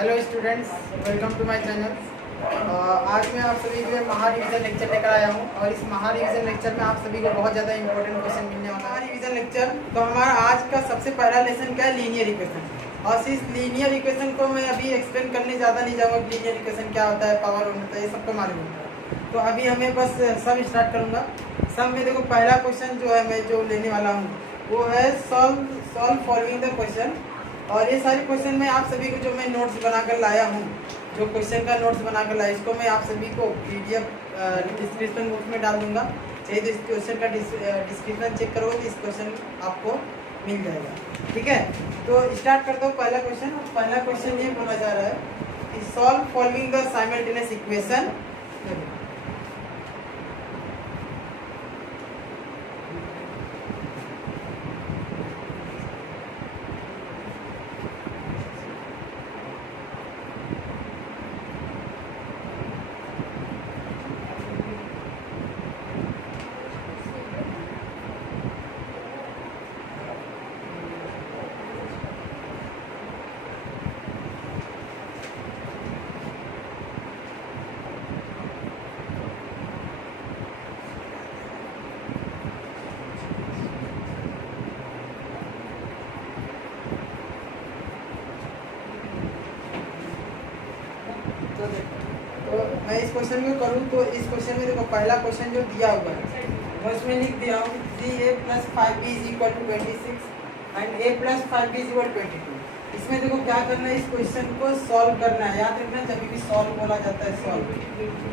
Hello students, welcome to my channel. आज मैं आप सभी के लिए महारिवीजन लेक्चर लेकर आया हूं और इस महारिवीजन लेक्चर में आप सभी को बहुत ज़्यादा इंपॉर्टेंट क्वेश्चन मिलने वाला है। महारिवीजन लेक्चर तो हमारा आज का सबसे पहला लेसन क्या है, लीनियर इक्वेशन। और इस लीनियर इक्वेशन को मैं अभी एक्सप्लेन करने ज़्यादा नहीं जाऊँगा। लीनियर इक्वेशन क्या होता है, पावर वन होता है, ये सबको मालूम होता है। तो अभी हमें बस सम स्टार्ट करूँगा। सम में देखो पहला क्वेश्चन जो है मैं जो लेने वाला हूँ वो है सॉल्व फॉलोइंग द क्वेश्चन। और ये सारे क्वेश्चन में आप सभी को जो मैं नोट्स बनाकर लाया हूँ, जो क्वेश्चन का नोट्स बनाकर लाया, इसको मैं आप सभी को PDF डिस्क्रिप्शन बॉक्स में डाल दूंगा। चाहिए तो इस क्वेश्चन का डिस्क्रिप्शन चेक करोगे तो इस क्वेश्चन आपको मिल जाएगा। ठीक है, तो स्टार्ट कर दो पहला क्वेश्चन। पहला क्वेश्चन ये बोला जा रहा है कि solve following the simultaneous equation. तो मैं इस क्वेश्चन को करूँ तो इस क्वेश्चन में देखो पहला क्वेश्चन जो दिया हुआ है मैं उसमें लिख दिया हूँ 3a + 5b = 26 and a + 5b = 22। इसमें देखो क्या करना है, इस क्वेश्चन को सॉल्व करना है। याद रखना जब भी सॉल्व बोला जाता है सॉल्व,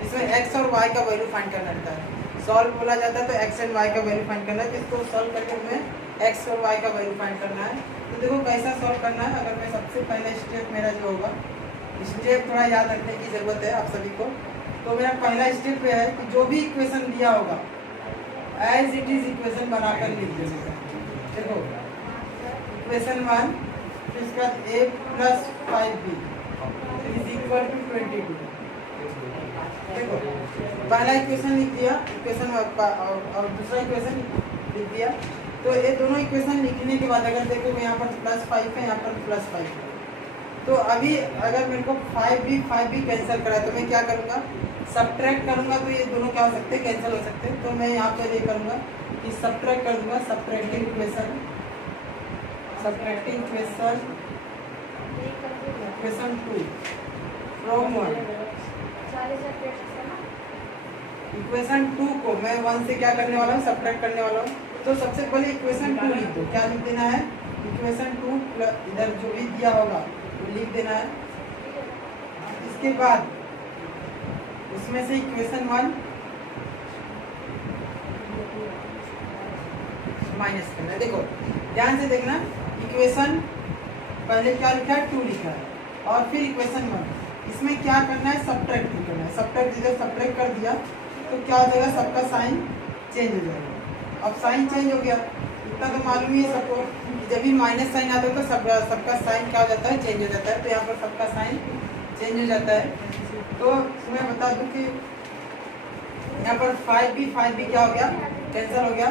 इसमें x और y का वैल्यू फाइंड करना रहता है। सॉल्व बोला जाता है तो x एंड y का वैल्यू फाइंड करना है, जिसको सॉल्व करके हमें x और y का वैल्यू फाइंड करना है। तो देखो कैसा सॉल्व करना है। अगर मैं सबसे पहले स्टेप मेरा जो होगा, स्टेप थोड़ा याद रखने की ज़रूरत है आप सभी को। तो मेरा पहला स्टेप ये है कि जो भी इक्वेशन दिया होगा एज इट इज इक्वेशन बनाकर लिख देना। देखो इक्वेशन 1, फिर इसके बाद a + 5b = 22। देखो पहला इक्वेशन लिख दिया, इक्वेशन और दूसरा इक्वेशन लिख दिया। तो ये दोनों इक्वेशन लिखने के बाद अगर देखो यहाँ पर +5 है, यहाँ पर +5 है, तो अभी अगर मेरे को 5b कैंसिल करा तो मैं क्या करूँगा, सब्ट्रैक्ट करूँगा। तो ये दोनों क्या हो सकते हैं, कैंसिल हो सकते हैं। तो मैं यहाँ पर ये करूँगा कि सब्ट्रैक्ट कर दूँगा। Subtracting equation 2 from 1। इक्वेशन 2 को मैं 1 से क्या करने वाला हूँ, सब्ट्रैक्ट करने वाला हूँ। तो सबसे पहले इक्वेशन 2 लिख दो। क्या लिख देना है, इक्वेशन 2 इधर जो भी दिया होगा तो लिख देना है। इसके बाद उसमें से इक्वेशन 1 माइनस करना है। देखो ध्यान से देखना, इक्वेशन पहले क्या लिखा है, 2 लिखा है, और फिर इक्वेशन 1। इसमें क्या करना है, सब्ट्रैक्ट करना है। सब्ट्रैक्ट इधर सब्ट्रैक्ट कर दिया तो क्या हो जाएगा, सबका साइन चेंज हो जाएगा। अब साइन चेंज हो गया, इतना तो मालूम ही है सबको, जब भी माइनस साइन आता है तो सबका साइन क्या हो जाता है, चेंज हो जाता है। तो यहाँ पर सबका साइन चेंज हो जाता है। तो मैं बता दूं कि यहाँ पर 5b क्या हो गया, कैंसिल हो गया।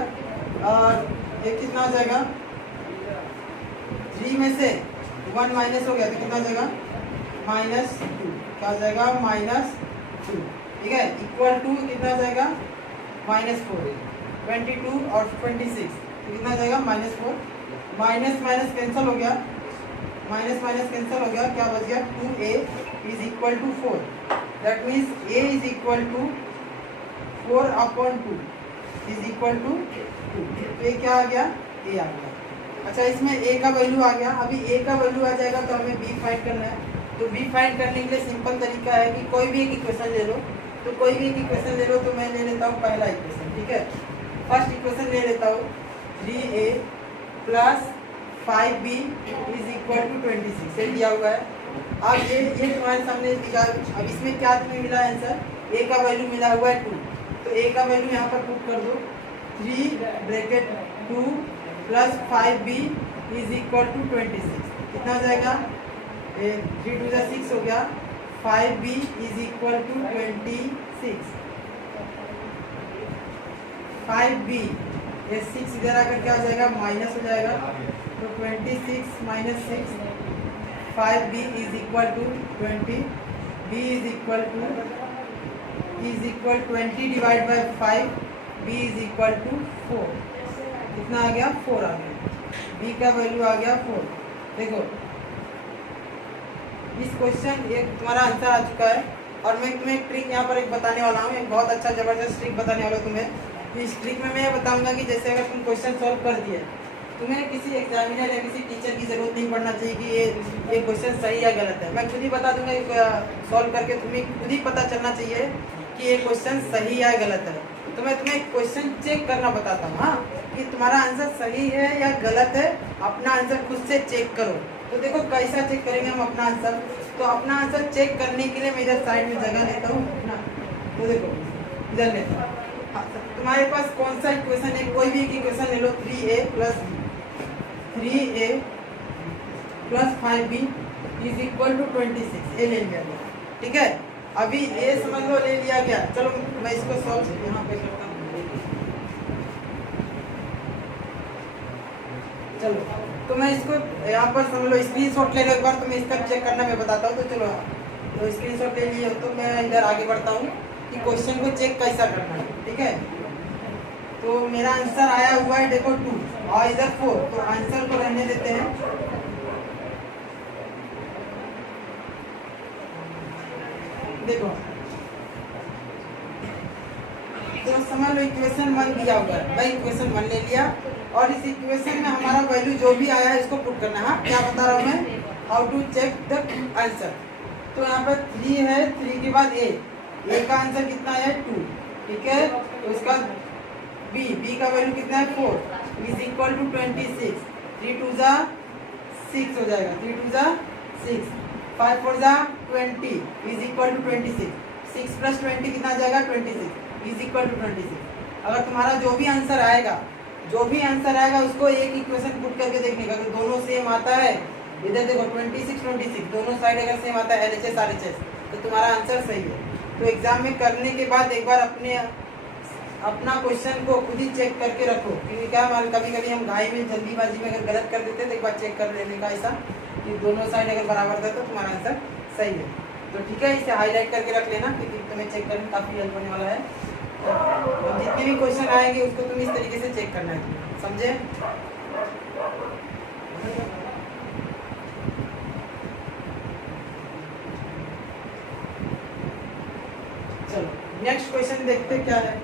और ये कितना हो जाएगा, 3 में से 1 माइनस हो गया तो कितना हो जाएगा, -2। क्या हो जाएगा, -2। ठीक है, इक्वल टू कितना हो जाएगा, -4। 22 और 26 तो कितना हो जाएगा, -4। माइनस माइनस कैंसिल हो गया, माइनस माइनस कैंसिल हो गया। क्या बच गया, 2a = 4। That means a = 4/2 = 2। तो ये क्या आ गया, a आ गया। अच्छा, इसमें a का वैल्यू आ गया। अभी a का वैल्यू आ जाएगा तो हमें b फाइंड करना है। तो b फाइंड करने के लिए सिंपल तरीका है कि कोई भी एक इक्वेशन ले लो। तो कोई भी एक इक्वेशन ले लो, तो मैं ले लेता हूँ पहला इक्वेशन। ठीक है, फर्स्ट इक्वेशन ले लेता हूँ 3a + 5b = 26। ये दिया हुआ है। अब ये तुम्हारे सामने दिखा। अब इसमें क्या तुम्हें मिला आंसर, a का वैल्यू मिला हुआ है 2। तो a का वैल्यू यहाँ पर पुट कर दो, 3 ब्रैकेट 2 + 5b = 26। कितना हो जाएगा, 3 × 2 = 6 हो गया। 5b = 26। 5b ये 6 इधर आकर क्या हो जाएगा, माइनस हो जाएगा। तो 26 - 6 5b is equal to 20, b is equal 20 divide by 5, b is equal to 4। कितना आ गया? 4 आ गया। b का वैल्यू आ गया 4। देखो इस क्वेश्चन एक तुम्हारा आंसर आ चुका है। और मैं तुम्हें एक ट्रिक यहाँ पर एक बताने वाला हूँ, एक बहुत अच्छा ज़बरदस्त ट्रिक बताने वाला हूँ तुम्हें। इस ट्रिक में मैं ये बताऊंगा कि जैसे अगर तुम क्वेश्चन सॉल्व कर दिए, तुम्हें किसी एग्जामिनर या किसी टीचर की ज़रूरत नहीं पड़ना चाहिए कि ये क्वेश्चन सही या गलत है। मैं खुद ही बता दूंगा सॉल्व करके, तुम्हें खुद ही पता चलना चाहिए कि ये क्वेश्चन सही या गलत है। तो मैं तुम्हें क्वेश्चन चेक करना बताता हूँ, हाँ, कि तुम्हारा आंसर सही है या गलत है। अपना आंसर खुद से चेक करो। तो देखो कैसा चेक करेंगे हम अपना आंसर। तो अपना आंसर चेक करने के लिए मैं इधर साइड में जगह लेता हूँ अपना। तो देखो इधर लेता हूँ। तुम्हारे पास कौन सा इक्वेशन है? कोई भी एक इक्वेशन ले लो। 3a plus 5b is equal to 26। ये ले लिया गया, ठीक है। अभी ये समझ लो ले लिया गया। चलो मैं इसको सॉल्व यहाँ पे करता हूँ। चलो तो मैं इसको यहाँ पर समझ लो स्क्रीनशॉट ले लो एक बार। तो मैं इसका चेक करना मैं बताता हूँ। तो चलो तो स्क्रीनशॉट ले लिए, तो मैं इधर आगे बढ़ता हूँ कि क्वेश्चन को चेक कैसा करना है, ठीक है। तो मेरा आंसर आया हुआ है देखो 2 और इधर 4। तो आंसर को रहने देते हैं। देखो तो समझ लो इक्वेशन 1 दिया हुआ है भाई। इक्वेशन 1 ले लिया और इस इक्वेशन में हमारा वैल्यू जो भी आया है इसको पुट करना है। हाँ, क्या बता रहा हूँ मैं, how to check the answer. तो यहाँ पर 3 है, 3 के बाद a का आंसर कितना है 2, ठीक है। तो उसका b का वैल्यू कितना है 4 इज इक्वल टू 26। 3 2 जा 6 हो जाएगा। 3 2 जा 6, 5 4 जा 20 इज इक्वल टू 26। 6 प्लस 20 कितना आ जाएगा 26 इज इक्वल टू 26। अगर तुम्हारा जो भी आंसर आएगा उसको एक इक्वेशन पुट करके देखने का। अगर दोनों सेम आता है, इधर देखो 26 दोनों साइड अगर सेम आता है LHS RHS, तो तुम्हारा आंसर सही है। तो एग्जाम में करने के बाद एक बार अपना क्वेश्चन को खुद ही चेक करके रखो। क्योंकि क्या कभी कभी हम घाई में जल्दीबाजी में अगर गलत कर देते हैं तो एक बार चेक कर लेने का ऐसा कि दोनों साइड अगर बराबर था तो तुम्हारा आंसर सही है। तो ठीक है, इसे हाईलाइट करके रख लेना क्योंकि तुम्हें चेक करने काफ़ी हेल्प होने वाला है। तो जितने भी क्वेश्चन आएंगे उसको तुम इस तरीके से चेक करना है, समझे। चलो नेक्स्ट क्वेश्चन देखते क्या है।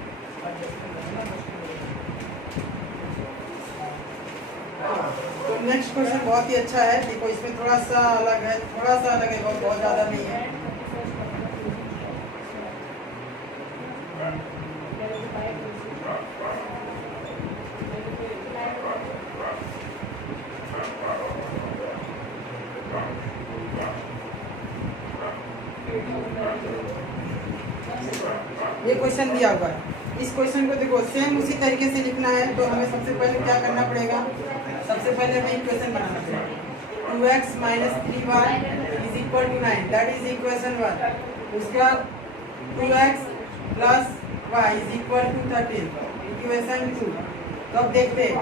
तो नेक्स्ट क्वेश्चन बहुत ही अच्छा है। देखो इसमें थोड़ा सा अलग है, बहुत ज़्यादा नहीं है। ये क्वेश्चन दिया हुआ है। इस क्वेश्चन को देखो सेम उसी तरीके से लिखना है। तो हमें सबसे पहले क्या करना पड़ेगा, सबसे पहले हमें इक्वेशन बनाना पड़ेगा। 2x minus 3y is equal to 9, that is equation 1। उसका 2x plus y is equal to 13, equation 2। तो अब देखते हैं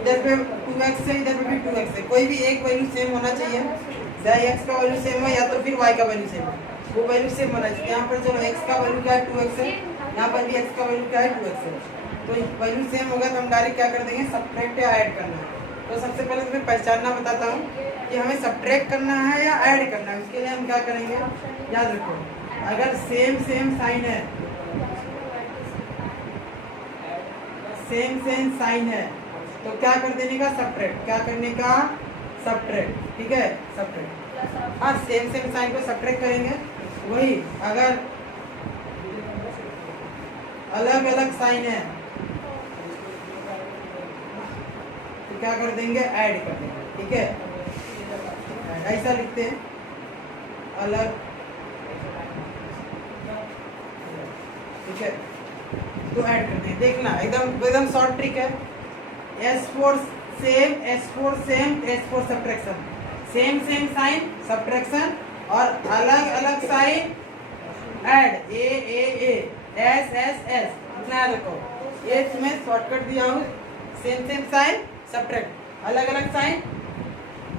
इधर पे 2x है, इधर पे भी 2x है। कोई भी एक वैल्यू सेम होना चाहिए, चाहे x का वैल्यू सेम हो या तो फिर y का वैल्यू सेम हो, वो वैल्यू सेम होना चाहिए। यहाँ पर चलो x का वैल्यू क्या है 2x है, यहाँ पर भी x का वैल्यू क्या है 2x है। तो वैल्यू सेम होगा तो हम डायरेक्ट क्या कर देंगे, सब्ट्रैक्ट या ऐड करना है। तो सबसे पहले तुम्हें पहचानना बताता हूँ कि हमें सब्ट्रैक्ट करना है या ऐड करना है। उसके लिए हम क्या करेंगे, याद रखो, अगर सेम साइन है, सेम साइन है तो क्या कर देने का, सब्ट्रैक्ट। क्या करने का, सब्ट्रैक्ट, ठीक है, सब्ट्रैक्ट। हाँ, सेम साइन को सब्ट्रैक्ट करेंगे। वही अगर अलग अलग साइन है तो क्या कर देंगे, ऐड कर देंगे, ठीक है। ऐसा लिखते हैं, अलग, ठीक है, तो ऐड करते हैं। देखना एकदम शॉर्ट ट्रिक है। S4 same, S4 same, S4 subtraction, same sign subtraction, और अलग अलग साइन ऐड, A S इतना याद रखो। ये तुम्हें शॉर्टकट दिया हूँ, सेम साइन सब्ट्रैक्ट, अलग अलग साइन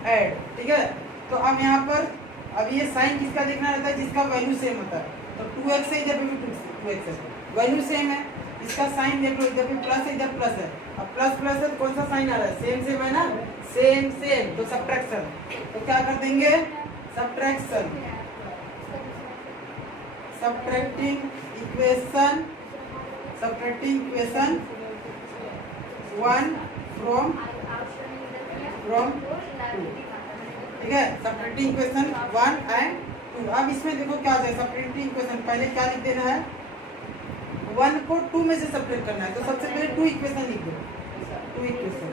ऐड, ठीक है। तो अब यहाँ पर अब ये साइन किसका देखना रहता है, जिसका वैल्यू सेम होता है। तो 2x है, इधर भी 2x है, वैल्यू सेम है, इसका साइन देख लो, इधर भी प्लस है, इधर प्लस है। अब प्लस प्लस है तो कौन सा साइन आ रहा है, सेम सेम है ना, सेम सेम, तो सब्ट्रैक्शन। तो क्या कर देंगे, सब्ट्रैक्शन, सब्ट्रैक्टिंग इक्वेशन 1 फ्रॉम 2, ठीक है, सब्ट्रैक्टिंग इक्वेशन 1 एंड 2। अब इसमें देखो क्या हो जाएगा, सब्ट्रैक्टिंग इक्वेशन पहले क्या लिख देना है, 1 को 2 में से सब्ट्रैक्ट करना है। तो सबसे पहले 2 इक्वेशन लिख दो, 2 इक्वेशन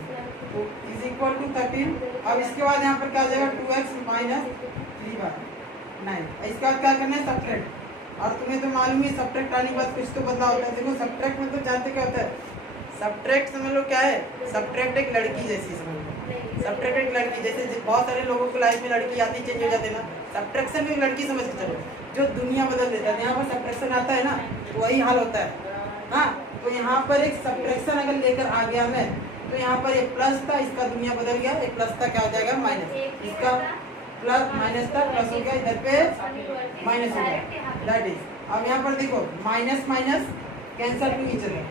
तो इज इक्वल टू 13। अब इसके बाद यहाँ पर क्या आ जाएगा, 2x माइनस 3y 9। इसके बाद क्या करना है, सब्ट्रैक्ट। और तुम्हें तो मालूम ही सब्ट्रैक्ट आने के बाद कुछ तो बदलाव होता है। देखो सब्ट्रैक्ट में तो जानते क्या होता है, सब्ट्रैक्ट समझ लो क्या है, सब्ट्रैक्ट एक लड़की जैसी समझ लो, सब्ट्रैक्ट एक लड़की जैसे बहुत सारे लोगों को लाइफ में लड़की आती चेंज हो जाते हैं ना, सब्ट्रैक्शन में एक लड़की समझ के चलो जो दुनिया बदल देता है। यहाँ पर सब्ट्रैक्शन आता है ना, तो वही हाल होता है। हाँ, तो यहाँ पर एक सब्ट्रैक्शन अगर लेकर आ गया मैं, तो यहाँ पर एक प्लस था, इसका दुनिया बदल गया, एक प्लस था क्या हो जाएगा माइनस, इसका प्लस माइनस था प्लस हो गया, इधर पे माइनस हो गया, दैट इज। अब यहाँ पर देखो minus minus cancel two each other,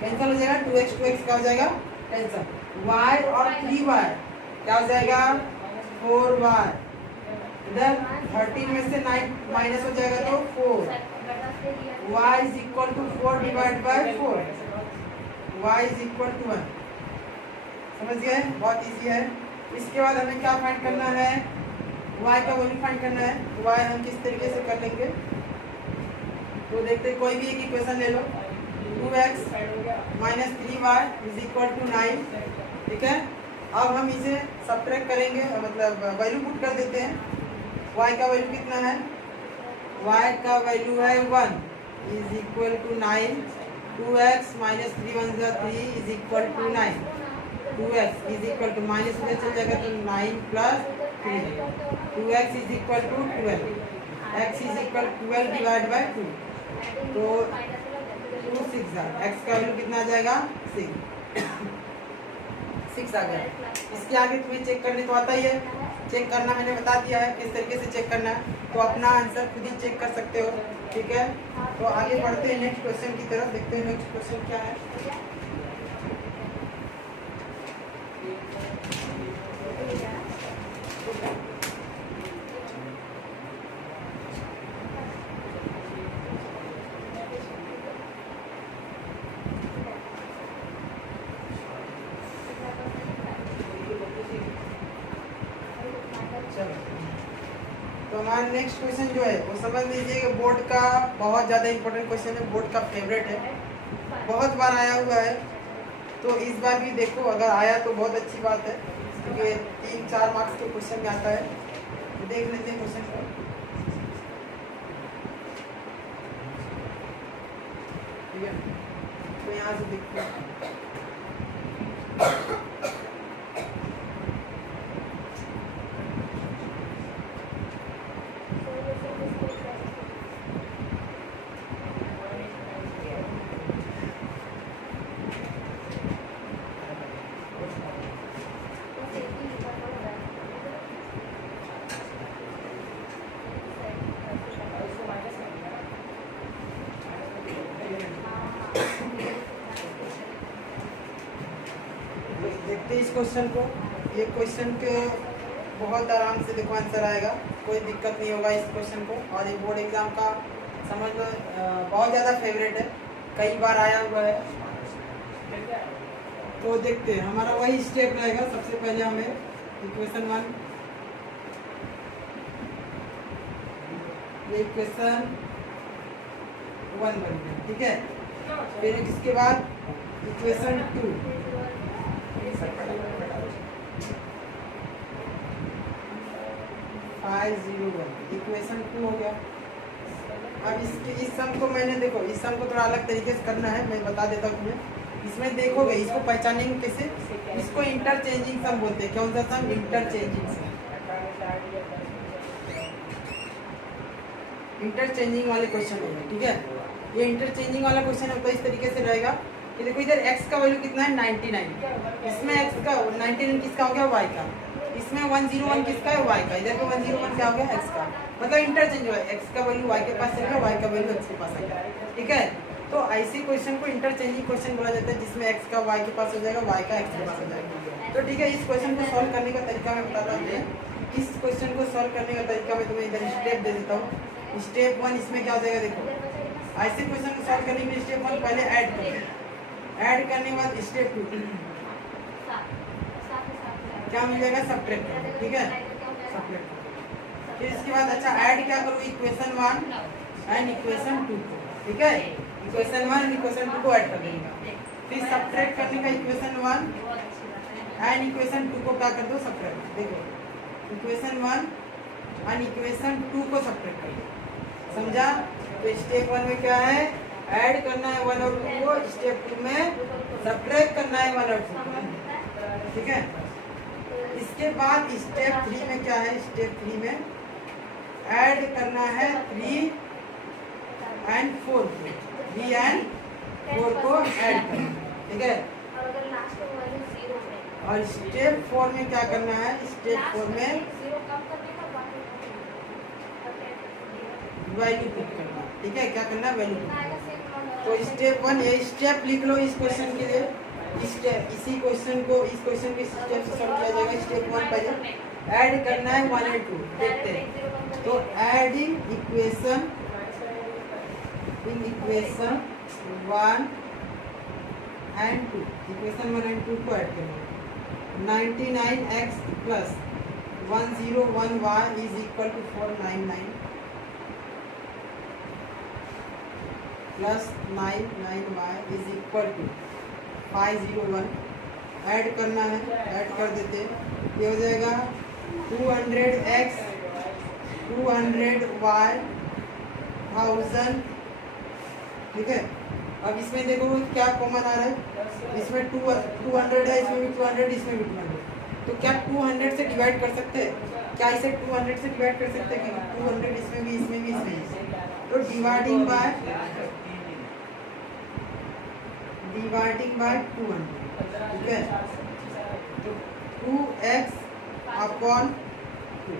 cancel हो जाएगा, 2x क्या हो जाएगा कैंसल, y और 3y क्या हो जाएगा 4y, इधर 13 में से 9 माइनस हो जाएगा तो 4, y is equal to 4 divide by 4, y is equal to 1। समझ गए, बहुत इजी है। इसके बाद हमें क्या फाइंड करना है, y का वैल्यू फाइंड करना है। y हम किस तरीके से कर लेंगे, तो देखते हैं, कोई भी एक इक्वेशन ले लो, 2x minus 3y is equal to 9, ठीक है। अब हम इसे सब्ट्रैक्ट करेंगे, मतलब वैल्यू पुट कर देते हैं। y का वैल्यू कितना है, y का वैल्यू है 1 is equal to 9, 2x minus 3 1 3 is equal to 9, 2x is equal to minus में चल जाएगा तो 9 प्लस 3, 2x is equal to 12, x is equal 12 divide by 2, तो 2 6 x का वैल्यू कितना आ जाएगा 6 आ गया। इसके आगे तुम्हें चेक करने तो आता ही है, चेक करना मैंने बता दिया है किस तरीके से चेक करना है, तो अपना आंसर खुद ही चेक कर सकते हो, ठीक है। तो आगे बढ़ते हैं नेक्स्ट क्वेश्चन की तरफ, देखते हैं नेक्स्ट क्वेश्चन क्या है। तो हमारा नेक्स्ट क्वेश्चन जो है वो समझ लीजिए कि बोर्ड का बहुत ज़्यादा इंपॉर्टेंट क्वेश्चन है, बोर्ड का फेवरेट है, बहुत बार आया हुआ है। तो इस बार भी देखो, अगर आया तो बहुत अच्छी बात है, क्योंकि 3-4 मार्क्स के क्वेश्चन में आता है। तो देख लेते हैं क्वेश्चन को, ठीक है। तो यहाँ से देखते हैं, देखते हैं इस क्वेश्चन को। ये क्वेश्चन के बहुत आराम से देखो आंसर आएगा, कोई दिक्कत नहीं होगा इस क्वेश्चन को। और ये बोर्ड एग्जाम का समझ लो बहुत ज़्यादा फेवरेट है, कई बार आया हुआ है। तो देखते हैं, हमारा वही स्टेप रहेगा। सबसे पहले हमें इक्वेशन 1, ये इक्वेशन 1 बन गया, ठीक है। फिर इसके बाद इक्वेशन 2, इक्वेशन 2 हो गया। अब इस सम को मैंने देखो, इस सम को थोड़ा अलग तरीके से करना है, मैं बता देता हूँ तुम्हें। इसमें देखोगे, इसको पहचानेंगे कैसे, इसको इंटरचेंजिंग सम बोलते हैं। कौन सा सम, इंटरचेंजिंग सम। इंटरचेंजिंग वाले क्वेश्चन होंगे, ठीक है। ये इंटरचेंजिंग वाला क्वेश्चन है, तो इस तरीके से रहेगा कि देखो इधर x का वैल्यू कितना है 99, इसमें x का 99 किसका हो गया y का, इसमें 101 किसका है, y का। इधर पे 101 क्या हो गया, x का। मतलब इंटरचेंज हुआ, x का वैल्यू y के पास चलेगा, y का वैल्यू x के पास आ गया। ठीक है, तो ऐसे क्वेश्चन को इंटरचेंजिंग क्वेश्चन बोला जाता है, जिसमें x का y के पास हो जाएगा, y का x के पास हो जाएगा। तो ठीक है, इस क्वेश्चन को सॉल्व करने का तरीका मैं बताता हूँ। इस क्वेश्चन को सॉल्व करने का तरीका मैं तुम्हें इधर स्टेप दे देता हूँ। स्टेप 1 इसमें क्या हो जाएगा, देखो ऐसे क्वेश्चन को सॉल्व करने के लिए स्टेप 1 पहले ऐड करो, ऐड करने के बाद स्टेप 2 क्या मिल जाएगा, सब्ट्रैक्ट करो। ठीक है, सब्ट्रैक्ट करो। फिर इसके बाद अच्छा ऐड क्या करो, इक्वेशन 1 एंड इक्वेशन 2 को। ठीक है, इक्वेशन 1 एंड इक्वेशन 2 को ऐड कर देंगे। फिर सब्ट्रैक्ट करने का इक्वेशन 1 एंड इक्वेशन 2 को क्या कर दो, सब्ट्रैक्ट। देखो इक्वेशन 1 एंड इक्वेशन 2 को सब्ट्रैक्ट कर दो, समझा। तो स्टेप 1 में क्या है, ऐड करना है 1 और 2 को, स्टेप 2 में सब्ट्रैक्ट करना है 1 और 2 को। ठीक है, इसके बाद स्टेप 3 में क्या है, स्टेप 3 में ऐड करना है 3 एंड 4 को, 3 एंड 4 को ऐड करना है। ठीक है, और स्टेप 4 में क्या करना है, स्टेप 4 में वैल्यू पुट करना है। ठीक है, क्या करना है, वैल्यू पुट। तो स्टेप 1 ये स्टेप लिख लो इस क्वेश्चन के लिए। इसी क्वेश्चन को इस क्वेश्चन के स्टेप से सॉल्व किया जाएगा। स्टेप 1 पहले ऐड करना है 1 और 2, देखते हैं। तो adding equation in equation 1 and 2, equation 1 and 2 को ऐड करेंगे। 99x plus 101y is equal to 499 plus 99y is equal to 501। Add करना है, ऐड कर देते हैं। ये हो जाएगा 200x 200y 1000। ठीक है, अब इसमें देखो क्या कॉमन आ रहा है, इसमें 200 है, इसमें भी 200, इसमें भी 200। तो क्या 200 से डिवाइड कर सकते हैं, क्या इसे 200 से डिवाइड कर सकते हैं कि 200 इसमें भी, इसमें भी, इसमें भी। तो डिवाइडिंग बाय 200। ठीक है, तो 2x अपॉन 2।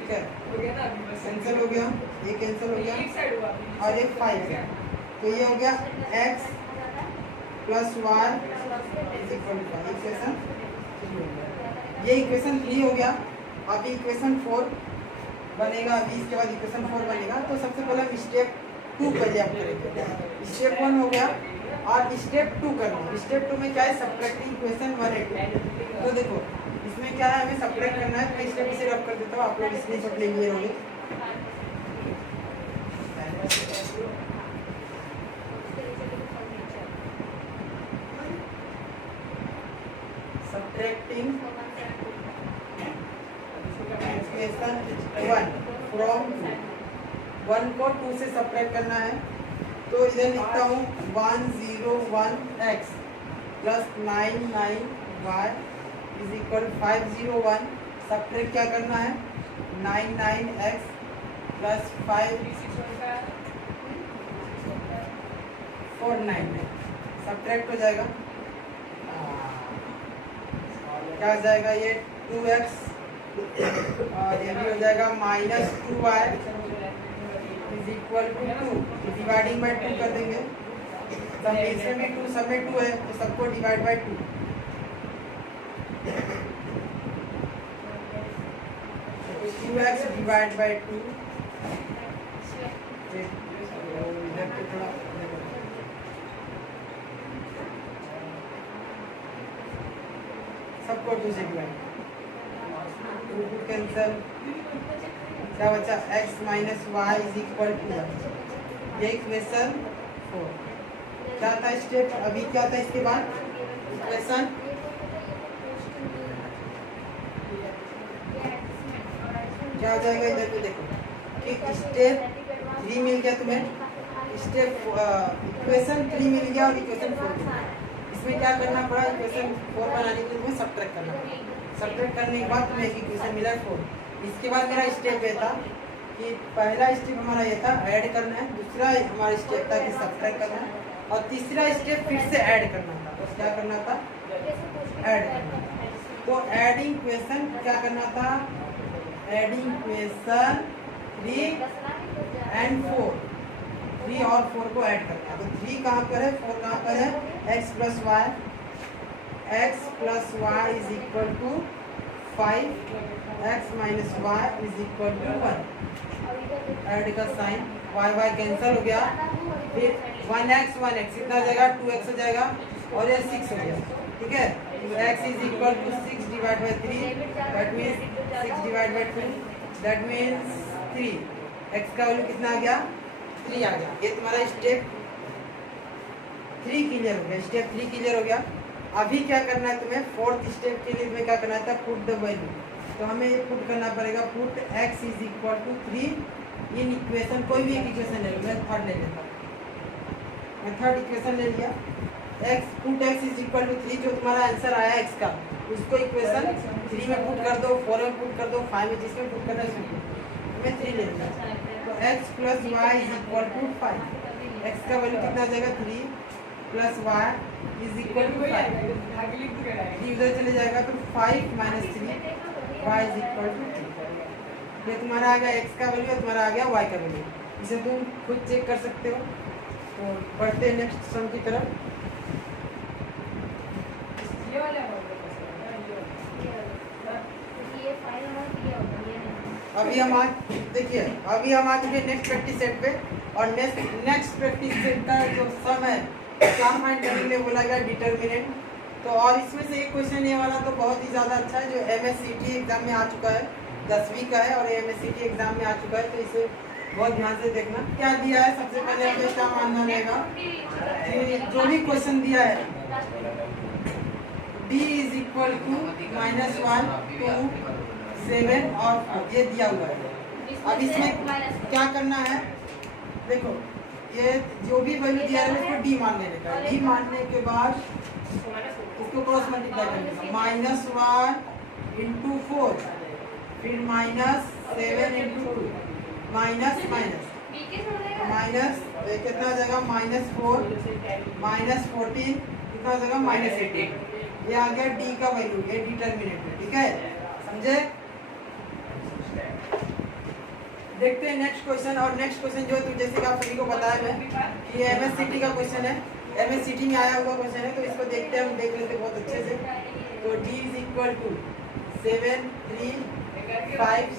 ठीक है, कैंसिल हो गया, ये कैंसिल हो गया और एक 5 है। तो ये हो गया x plus Y is equal to equation 3। ये इक्वेशन 3 हो गया। अभी इक्वेशन 4 बनेगा, अभी इसके बाद इक्वेशन 4 बनेगा। तो सबसे पहले हम स्टेप 2 पहले आप करेंगे। स्टेप 1 हो गया और स्टेप 2 करना। स्टेप 2 में क्या है, सब्ट्रैक्टिंग इक्वेशन 1 और 2। तो देखो इसमें क्या है, हमें सब्ट्रैक्ट करना है। मैं स्टेप से रब कर देता हूँ, आप लोग स्क्रीनशॉट ले लिए होंगे। सब्ट्रैक्टिंग इक्वेशन 1 फ्रॉम 2, 1 को 2 से सब्ट्रैक्ट करना है। तो इधर लिखता हूँ 101x plus 99y is equal 501। Subtract क्या करना है, 99x प्लस 499 सब्ट्रैक्ट हो जाएगा। क्या हो जाएगा, ये 2x और ये भी हो जाएगा minus 2y is equal to 2। Dividing by 2 कर देंगे। सब इसमें भी 2, सब में 2 है, तो सबको divide by 2। 2x divide by 2। इधर पे थोड़ा सबको 2 से डिवाइड, 2 कैंसिल, क्या बचा, x minus Y is equal to 1। ये इक्वेशन 4 क्या था स्टेप। अभी क्या था इसके बाद इक्वेशन क्या हो जाएगा, इधर पे देखो कि स्टेप 3 मिल गया तुम्हें, स्टेप इक्वेशन 3 मिल गया और इक्वेशन 4 मिल गया। इसमें क्या करना पड़ा, इक्वेशन 4 बनाने के लिए तुम्हें सब्ट्रैक्ट करना पड़ा। सब्ट्रैक्ट करने के बाद तुम्हें एक इक्वेशन मिला 4। इसके बाद मेरा स्टेप ये था कि पहला स्टेप हमारा ये था ऐड करना है, दूसरा हमारा स्टेप था कि सब्ट्रैक्ट करना है, और तीसरा स्टेप फिर से ऐड करना था। तो क्या करना था? ऐड करना था। तो एडिंग क्वेश्चन क्या करना था? एडिंग क्वेश्चन 3 and 4, 3 और 4 को ऐड करना है। तो 3 कहाँ पर है, 4 कहाँ पर है? x plus y is equal to 5, x minus y is equal to 1। Add का साइन, y कैंसिल हो गया, फिर 1x कितना हो जाएगा? 2x हो जाएगा, और ये 6 हो गया। ठीक है, तो x is equal to 6 divided by 3, that means 6 divided by 2, that means 3। x का वैल्यू कितना आ गया? 3 आ गया। ये तुम्हारा स्टेप 3 क्लियर हो गया। स्टेप 3 क्लियर हो गया। अभी क्या करना है तुम्हें? फोर्थ स्टेप के लिए तुम्हें क्या करना था? Put the value. तो हमें ये पुट करना पड़ेगा, put x is equal to 3 in equation, कोई भी एक इक्वेशन ले लो, मैं थर्ड ले लेता हूँ, मैं थर्ड इक्वेशन ले लिया। Put x is equal to 3, जो तुम्हारा आंसर आया x का, उसको इक्वेशन 3 में पुट कर दो, 4 में पुट कर दो, 5 में, जिसमें पुट करना है उसमें। मैं 3 ले लूँगा। तो x plus y is equal to 5, x का वैल्यू कितना आ जाएगा? 3 plus y is equal to 5, 3 उधर चले जाएगा, तो 5 minus 3 y is equal to 3। ये तुम्हारा आ गया x का वैल्यू, तुम्हारा आ गया y का वैल्यू। इसे तुम खुद चेक कर सकते हो। तो बढ़ते हैं नेक्स्ट सम की तरफ। अभी हम आ चुके नेक्स्ट प्रैक्टिस सेट पे, और नेक्स्ट प्रैक्टिस सेट का जो सम है क्या फाइंड करने के लिए बोला गया? डिटर्मिनेंट। तो और इसमें से एक क्वेश्चन ये वाला तो बहुत ही ज़्यादा अच्छा है, जो MSCT एग्जाम में आ चुका है, 10वीं का है, और MSCT एग्जाम में आ चुका है। तो इसे बहुत ध्यान से देखना। क्या दिया है? सबसे पहले हमें क्या मानना रहेगा कि जो भी क्वेश्चन दिया है, d is equal to -1, 2, 7 और 4, ये दिया हुआ है। अब इसमें क्या करना है? देखो, ये जो भी वैल्यू दिया है उसको d मान लेने का। d मानने के बाद इसको क्रॉस मल्टीप्लाई करने का, -1 into 4, फिर -7 into 2, माइनस कितना हो जाएगा? -4, -14, कितना हो जाएगा? -18। ये आ गया d का वैल्यू, ये डिटर्मिनेंट है। ठीक है, समझे? देखते हैं नेक्स्ट क्वेश्चन। और नेक्स्ट क्वेश्चन जो है, जैसे कि आप सभी को बताया मैं कि ये MSCT का क्वेश्चन है, MSCT में आया हुआ क्वेश्चन है। तो इसको देखते हैं, हम देख लेते हैं बहुत अच्छे से। तो d is equal to 7, 3, 5,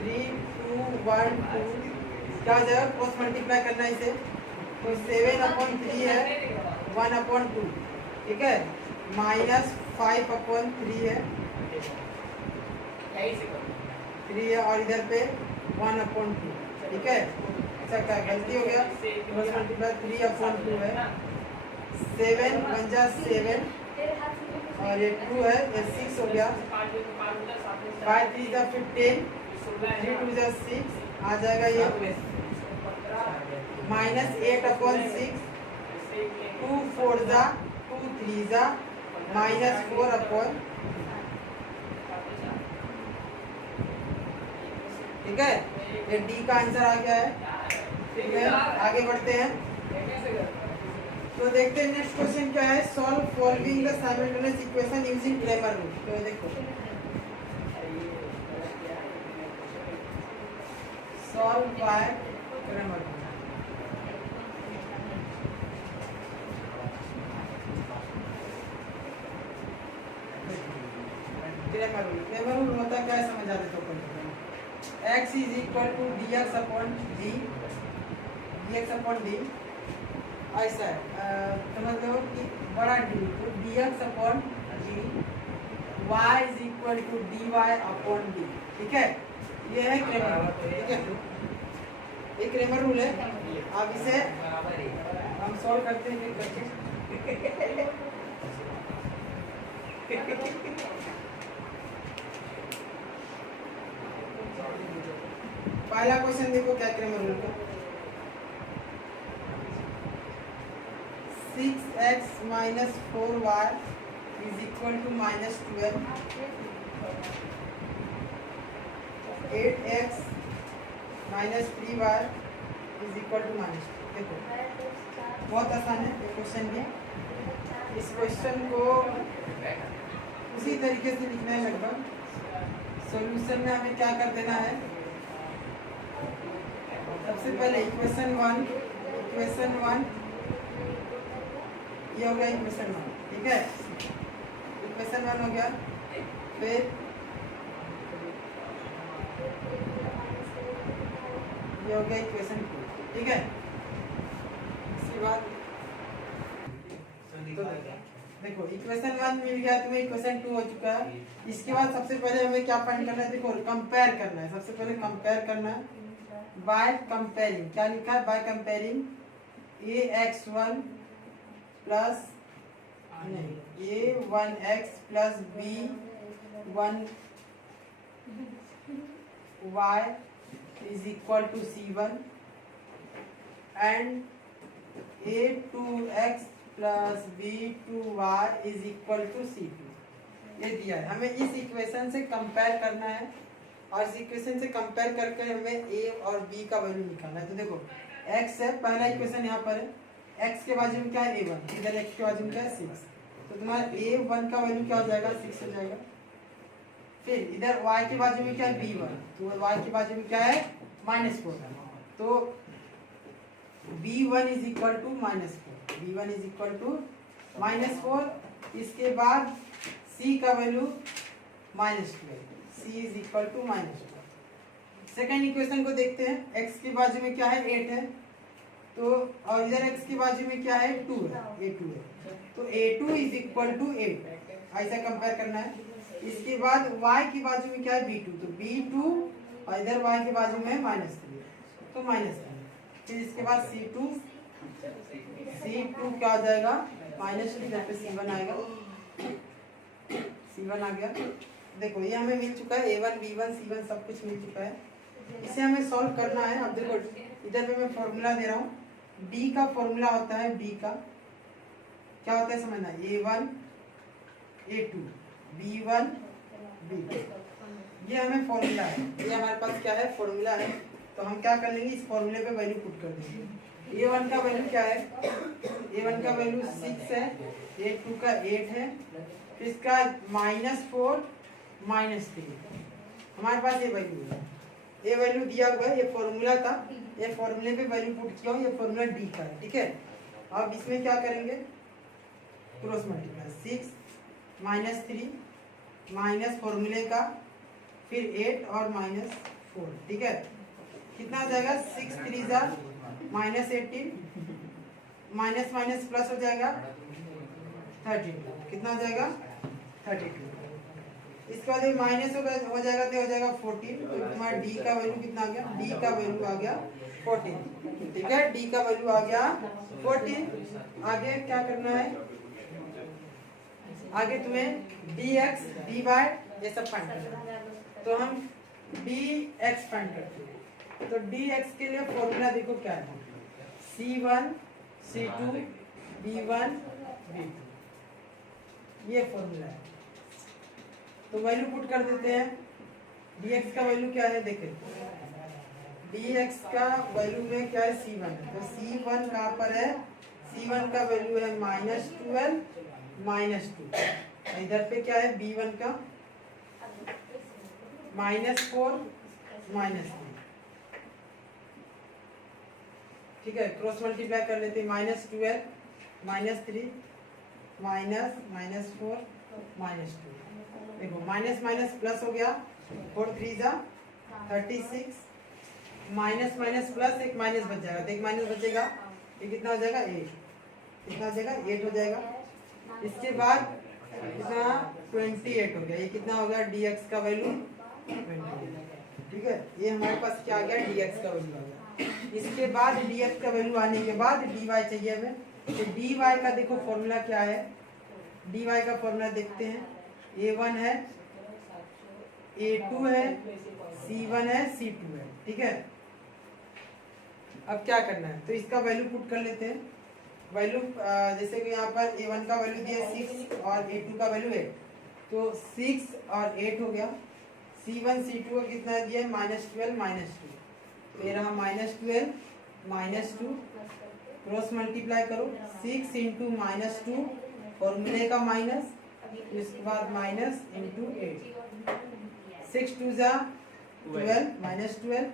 3, 2, 1, 2, क्या हो जाएगा? क्रॉस मल्टीप्लाई करना है इसे। तो 7/3 है, 1/2, ठीक है, -5/3 है, 3 है, और इधर पे 1/2, ठीक है। अच्छा, क्या गलती हो गया? क्रॉस मल्टीप्लाई 3/2 है, 7 1 जा 7, और ये 2 है, ये 6 हो गया, 5 3 जा 15, 3 2 जा 6 आ जाएगा। ये -8/6, 2 4 जा 2 3 जा -4/, ठीक है। ये डी का आंसर आ गया है। ठीक है, आगे बढ़ते हैं। तो देखते हैं नेक्स्ट क्वेश्चन क्या है। Solve following the simultaneous equation using Cramer rule. तो देखो, solve by Cramer rule. Cramer rule होता क्या है, समझ आते तो x is equal to dx/d, ऐसा है। समझ लो कि बड़ा D, तो dx/d, y is equal to dy/d, ठीक है। ये है क्रेमर रूल, ठीक है, ये क्रेमर रूल है। अब इसे हम सॉल्व करते हैं फिर बच्चे। पहला क्वेश्चन देखो क्या क्रेमर रूल का। 6x minus 4y is equal to -12, 8x -3y is equal to -2। देखो बहुत आसान है ये क्वेश्चन भी। इस क्वेश्चन को उसी तरीके से लिखना है लगभग। सॉल्यूशन में हमें क्या कर देना है, सबसे पहले इक्वेशन वन ये हो गया इक्वेशन वन, ठीक है, इक्वेशन वन हो गया। फिर ये हो गया इक्वेशन टू, ठीक है। इसके बाद तो देखो इक्वेशन वन मिल गया तुम्हें, इक्वेशन टू हो चुका है। इसके बाद सबसे पहले हमें क्या फाइंड करना है, देखो कंपेयर करना है। सबसे पहले कंपेयर करना है बाय कंपेयरिंग, क्या लिखा है, by comparing ax1 plus a1x plus b1y is equal to c1 and a2x plus b2y is equal to c2। ये दिया है हमें, इस इक्वेशन से कंपेयर करना है और इस इक्वेशन से कंपेयर करके हमें a और b का वैल्यू निकालना है। तो देखो x है, पहला इक्वेशन यहाँ पर है, x के बाजू में क्या है a1, इधर x के बाजू में क्या है 6, तो तुम्हारा a1 का वैल्यू क्या हो जाएगा 6 हो जाएगा। फिर इधर y के बाजू में क्या है b1, तो y के बाजू में क्या है -4, तो b1 is equal to -4, b1 is equal to -4। इसके बाद c का value -12, c is equal to -12। Second equation को देखते हैं, x की बाजू में क्या है 8 है, तो और इधर x की बाजू में क्या है 2 है, a2 है, तो a2 इज इक्वल टू 8, ऐसा कंपेयर करना है। इसके बाद y की बाजू में क्या है b2, तो b2 और इधर y की बाजू में -3, तो -3। फिर इसके बाद c2 क्या हो जाएगा -3, इधर पे c1 आएगा, c1 आ गया। देखो ये हमें मिल चुका है, a1 b1 c1 सब कुछ मिल चुका है। इसे हमें सॉल्व करना है। अब देखो इधर पे मैं फॉर्मूला दे रहा हूँ, d का फॉर्मूला होता है, d का क्या होता है समझना, a1 a2 b1 b2, ये हमें फॉर्मूला है, ये हमारे पास क्या है फॉर्मूला है। तो हम क्या कर लेंगे, इस फॉर्मूले पे वैल्यू पुट कर देंगे। a1 का वैल्यू क्या है, a1 का वैल्यू 6 है, a2 का 8 है, फिर इसका -4 -3, हमारे पास ये वैल्यू है, ये वैल्यू दिया हुआ है, ये फॉर्मूला था, ये फॉर्मूले पे वैल्यू पुट किया हूँ, ये फॉर्मूला डी का है, ठीक है। अब इसमें क्या करेंगे, क्रॉस मल्टीप्लाई 6 -3 माइनस फॉर्मूले का, फिर 8 और -4, ठीक है। कितना हो जाएगा 6 3 जा -18, माइनस माइनस प्लस हो जाएगा 32, कितना हो जाएगा 32। इसके बाद ये माइनस हो जाएगा तो हो जाएगा 14, तो तुम्हारा डी का वैल्यू कितना आ गया, डी का वैल्यू आ गया 14, ठीक है, डी का वैल्यू आ गया 14। आगे क्या करना है, आगे तुम्हें dx dy ये सब फाइंड करना है, तो हम dx फाइंड करते हैं। तो dx के लिए फॉर्मूला देखो क्या है, c1 c2 b1 b2, ये फॉर्मूला है। तो वैल्यू पुट कर देते हैं, dx का वैल्यू क्या है, देखें dx का वैल्यू में क्या है c1, तो c1 कहाँ पर है, c1 का वैल्यू है -12 -2, इधर पे क्या है b1 का -4 -3, ठीक है। क्रॉस मल्टीप्लाई कर लेते हैं, -12 -3 -4 -2, देखो माइनस माइनस प्लस हो गया, 4 3 जा 36, माइनस माइनस प्लस एक माइनस बच जाएगा, तो एक माइनस बचेगा, ये कितना हो जाएगा 8, कितना हो जाएगा 8 हो जाएगा। इसके बाद कितना 28 हो गया, ये कितना हो गया dx का वैल्यू 28, ठीक है। ये हमारे पास क्या आ गया dx का वैल्यू आ गया। इसके बाद dx का वैल्यू आने के बाद dy चाहिए हमें, तो dy का देखो फॉर्मूला क्या है, dy का फॉर्मूला देखते हैं, a1 है a2 है c1 है c2 है, ठीक है। अब क्या करना है, तो इसका वैल्यू पुट कर लेते हैं। वैल्यू जैसे कि यहाँ पर a1 का वैल्यू दिया 6 और a2 का वैल्यू 8, तो 6 और 8 हो गया। c1 c2 का कितना दिया है -12 -2, ये रहा -12 -2 क्रॉस मल्टीप्लाई करो 6 इंटू -2 फॉर्मूले का माइनस, इसके बाद माइनस इंटू 8 6 2 जा 12 -12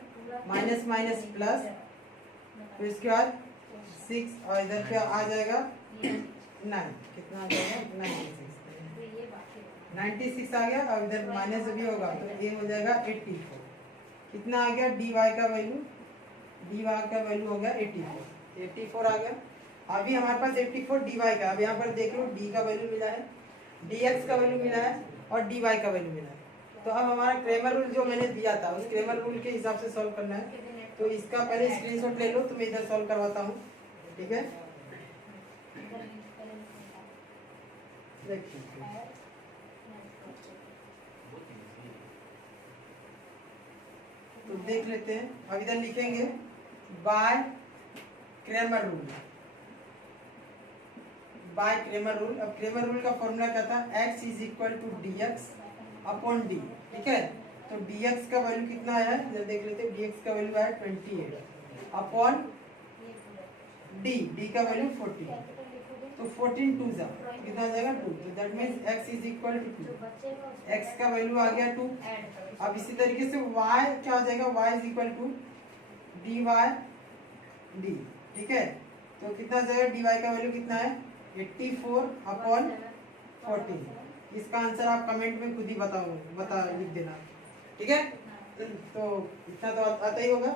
माइनस माइनस प्लस, तो इसके बाद 6 और इधर पे आ जाएगा 9, कितना आ जाएगा 96 आ गया। और इधर माइनस भी होगा तो ये हो जाएगा 84। कितना आ गया dy का वैल्यू, dy का वैल्यू हो गया 84 आ गया। अभी हमारे पास 84 dy का, अब यहाँ पर देख लो d का वैल्यू मिला है, dx का वैल्यू मिला है और dy का वैल्यू मिला है। तो अब हमारा क्रेमर रूल जो मैंने दिया था उस क्रेमर रूल के हिसाब से सॉल्व करना है। तो इसका पहले स्क्रीनशॉट ले लो, तो मैं इधर सॉल्व करवाता हूँ, ठीक है। तो देख लेते हैं, अब इधर लिखेंगे by Cramer rule, by Cramer rule. अब क्रेमर रूल का फॉर्मूला क्या था, x is equal to dx upon d, ठीक है। तो dx का वैल्यू कितना आया है, इधर देख लेते हैं, dx का वैल्यू आया 28 अपॉन d का वैल्यू 40, तो 14 2 जा कितना आ जाएगा 2, तो that means x is equal to 2, x का वैल्यू आ गया 2। अब इसी तरीके से y क्या हो जाएगा, y is equal to dy d, ठीक है। तो कितना आ जाएगा, dy का वैल्यू कितना है 84 अपॉन 14। इसका आंसर आप कमेंट में खुद ही बता लिख देना, ठीक है। तो इतना तो आता ही होगा।